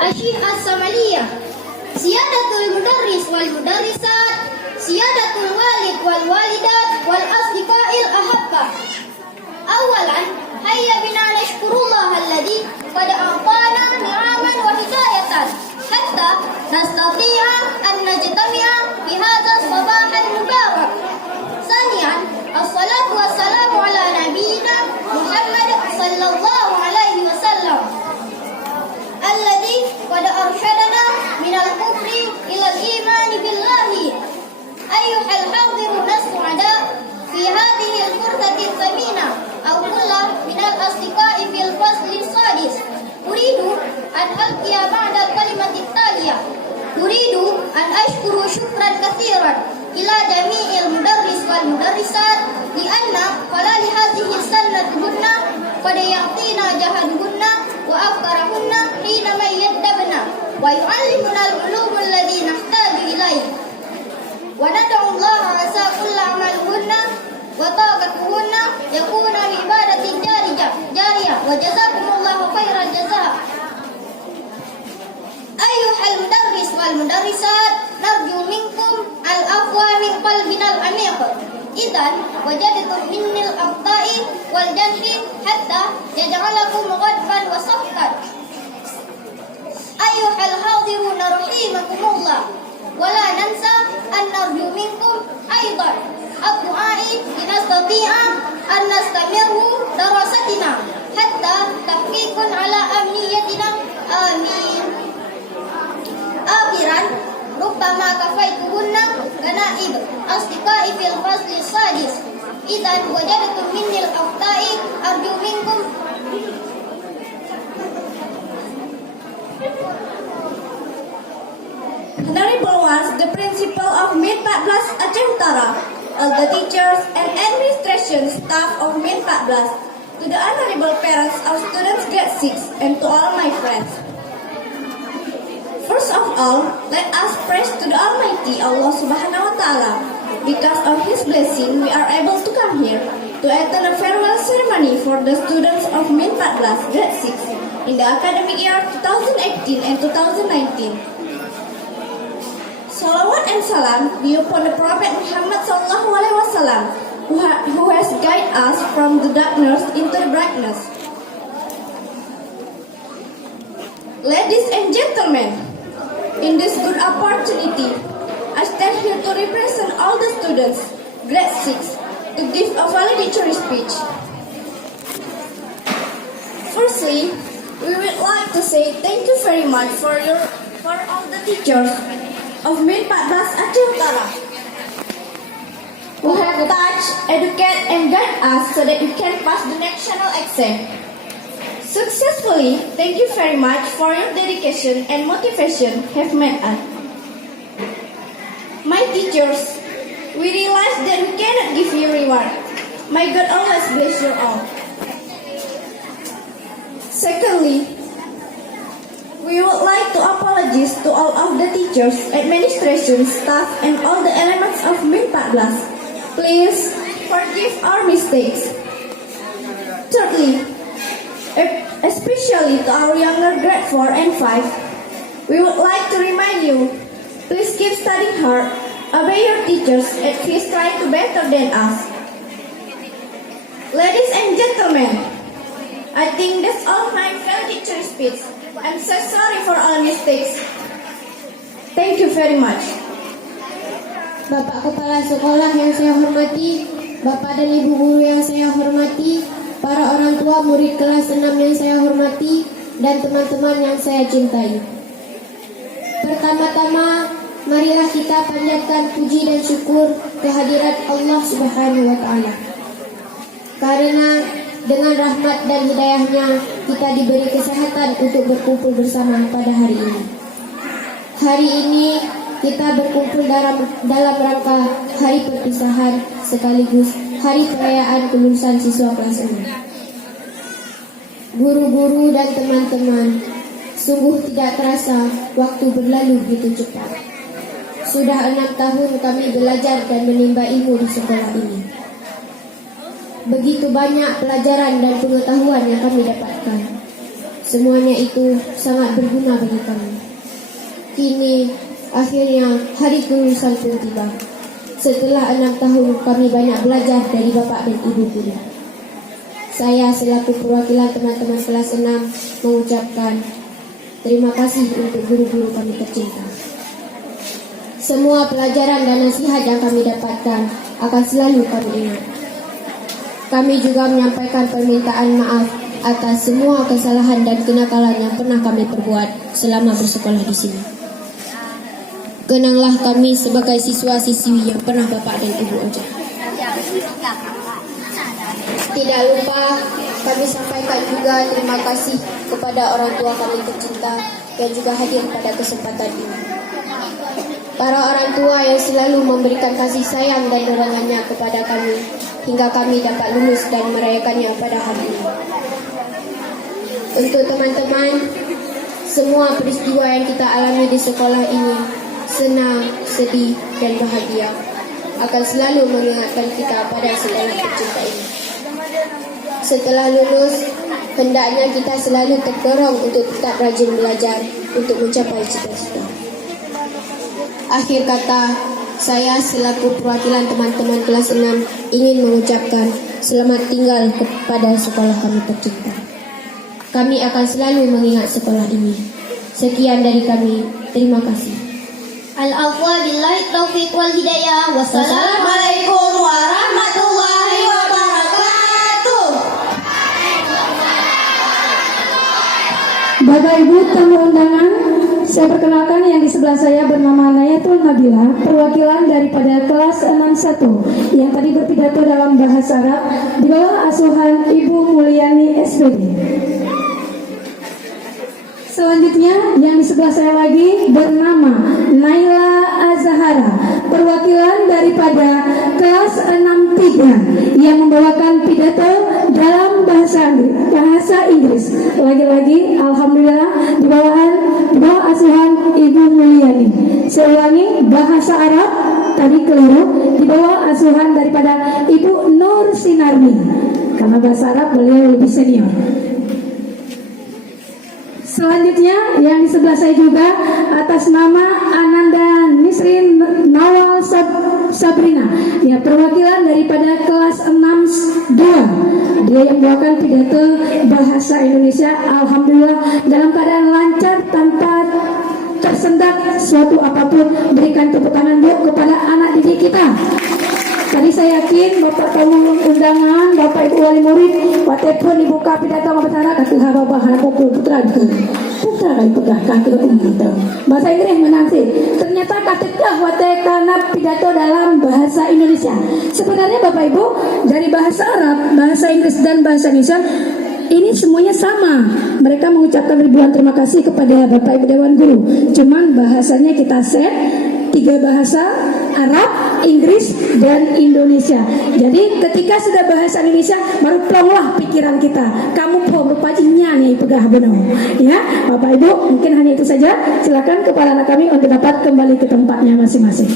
Asyik As-Samaliyah. Siyadatul mudarris wal mudarrisat, siyadatul walid wal walidat wal asdiqail ahabba. Awalan, hayya bina nashkurullah alladhi qad a'tana ni'aman wa hidayatan hatta nastati'a an najtami'a fi hadha as-sabah al-mubarak. Thaniyan, as-salatu wassalamu ala nabiyyina Muhammad sallallahu alaihi wasallam alladhi qad arsyadana minal kufri ilal imani billahi. Ayyuhal hadirun as-su'ada fi hadhihi al-fursati al-thamina aw kulla minal asdiqai fil fasli sadis. Uridu an alqiya ba'da al-kalimati at-taliyah. Uridu an ashkuru syukran katsiran ila jami'il mudarris wal mudarrisat li'anna falali hadhihi sanatuhunna qad ya'tina jahaduhunna wa afkarahunna hina ma yaddabna wa yu'allimuna al-ulum alladhi nahtaju ilayhi wa nad'u Allah asa kulla amaluhunna wa taqatuhunna yakuna bi ibadatin jariyah wa jazakumullahu khairal jazaa. Ayyuhal mudarris wal mudarrisat, narju minkum al-afwa min qalbinal amiq. Idan wajadtum minnil aqta'i wal jahli hatta yaj'alakum ghadban wa safkan. Ayyuhal hadiruna rahimakumullah, wala nansa an narju minkum aidan ad-du'a'i linastati'a an nastamirru darasatina hatta tahqiqun ala amniyatina. Amin. Akhiran, rubbama kafaituhunna ganaib asdiqai fil fasli sadis. Idan wajadtum minnil aqta'i arju minkum. Honorable ones, the principal of Min 14 Aceh Utara, all the teachers and administration staff of Min 14, to the honorable parents of students grade 6, and to all my friends. First of all, let us praise to the Almighty Allah Subhanahu wa Ta'ala. Because of His blessing, we are able to come here to attend a farewell ceremony for the students of Min 14 grade 6 in the academic year 2018 and 2019. Salawat and salam be upon the Prophet Muhammad sallallahu alaihi wasallam, who has guided us from the darkness into the brightness. Ladies and gentlemen, in this good opportunity, I stand here to represent all the students, grade 6, to give a valedictory speech. Firstly, we would like to say thank you very much for all the teachers of Min 14 Aceh Utara who have touched, educate, and guide us so that we can pass the national exam successfully. Thank you very much for your dedication and motivation have made us. My teachers, we realize that we cannot give you reward. May God always bless you all. Secondly, we would like to apologize to all of the teachers, administration, staff, and all the elements of Min 14. Please forgive our mistakes. Thirdly, especially to our younger grade 4 and 5, we would like to remind you, please keep studying hard, obey your teachers, and please try to better than us. Ladies and gentlemen, I think that's all my valedictory speech. I'm so sorry for all mistakes. Thank you very much. Bapak Kepala Sekolah yang saya hormati, Bapak dan Ibu Guru yang saya hormati, para orang tua murid kelas 6 yang saya hormati, dan teman-teman yang saya cintai. Pertama-tama, marilah kita panjatkan puji dan syukur kehadirat Allah Subhanahu wa Ta'ala. Karena dengan rahmat dan hidayahnya kita diberi kesehatan untuk berkumpul bersama pada hari ini. Hari ini kita berkumpul dalam rangka hari perpisahan sekaligus hari perayaan kelulusan siswa kelas 6. Guru-guru dan teman-teman, sungguh tidak terasa waktu berlalu begitu cepat. Sudah 6 tahun kami belajar dan menimba ilmu di sekolah ini. Begitu banyak pelajaran dan pengetahuan yang kami dapatkan. Semuanya itu sangat berguna bagi kami. Kini, akhirnya hari kelulusan pun tiba. Setelah 6 tahun kami banyak belajar dari Bapak dan Ibu guru. Saya selaku perwakilan teman-teman kelas 6 mengucapkan terima kasih untuk guru-guru kami tercinta. Semua pelajaran dan nasihat yang kami dapatkan akan selalu kami ingat. Kami juga menyampaikan permintaan maaf atas semua kesalahan dan kenakalan yang pernah kami perbuat selama bersekolah di sini. Kenanglah kami sebagai siswa-siswi yang pernah Bapak dan Ibu ajar. Tidak lupa kami sampaikan juga terima kasih kepada orang tua kami tercinta yang juga hadir pada kesempatan ini. Para orang tua yang selalu memberikan kasih sayang dan dorongannya kepada kami hingga kami dapat lulus dan merayakannya pada hari ini. Untuk teman-teman, semua peristiwa yang kita alami di sekolah ini, senang, sedih, dan bahagia, akan selalu mengingatkan kita pada sekolah tercinta ini. Setelah lulus, hendaknya kita selalu terdorong untuk tetap rajin belajar untuk mencapai cita-cita. Akhir kata, saya selaku perwakilan teman-teman kelas 6 ingin mengucapkan selamat tinggal kepada sekolah kami tercinta. Kami akan selalu mengingat sekolah ini. Sekian dari kami. Terima kasih. Al-afwa billahi taufiq wal hidayah. Wassalamualaikum warahmatullahi wabarakatuh. Bapak Ibu tamu undangan, saya perkenalkan yang di sebelah saya bernama Nayatul Nabila, perwakilan daripada kelas 61 yang tadi berpidato dalam bahasa Arab di bawah asuhan Ibu Mulyani SPD. Selanjutnya yang di sebelah saya lagi bernama Naila Azahara, perwakilan daripada kelas 63 yang membawakan pidato dalam bahasa Inggris. Lagi-lagi alhamdulillah di bawah asuhan Ibu Mulyani. Saya ulangi, bahasa Arab tadi keliru, di bawah asuhan daripada Ibu Nur Sinarmi. Karena bahasa Arab beliau lebih senior. Selanjutnya yang di sebelah saya juga atas nama Ananda Nisrin Nawal Sabrina, ya perwakilan daripada kelas 62. Dia yang membawakan pidato bahasa Indonesia, alhamdulillah dalam keadaan lancar tanpa tersendat suatu apapun. Berikan tepuk tangan Bu kepada anak didik kita. Tadi saya yakin Bapak tamu undangan, Bapak Ibu wali murid, waktu pun dibuka pidato bicara kata Bapak anak putra kali pegah kaki bahasa Inggris menanti. Ternyata kata waktu karena pidato dalam bahasa Indonesia. Sebenarnya Bapak Ibu dari bahasa Arab, bahasa Inggris dan bahasa Indonesia ini semuanya sama. Mereka mengucapkan ribuan terima kasih kepada Bapak Ibu Dewan Guru. Cuman bahasanya kita set 3 bahasa, Arab, Inggris, dan Indonesia. Jadi ketika sudah bahasa Indonesia, baru plonglah pikiran kita. Kamu berpacinya nih pegah benar. Ya, Bapak Ibu, mungkin hanya itu saja. Silakan kepala anak kami untuk dapat kembali ke tempatnya masing-masing.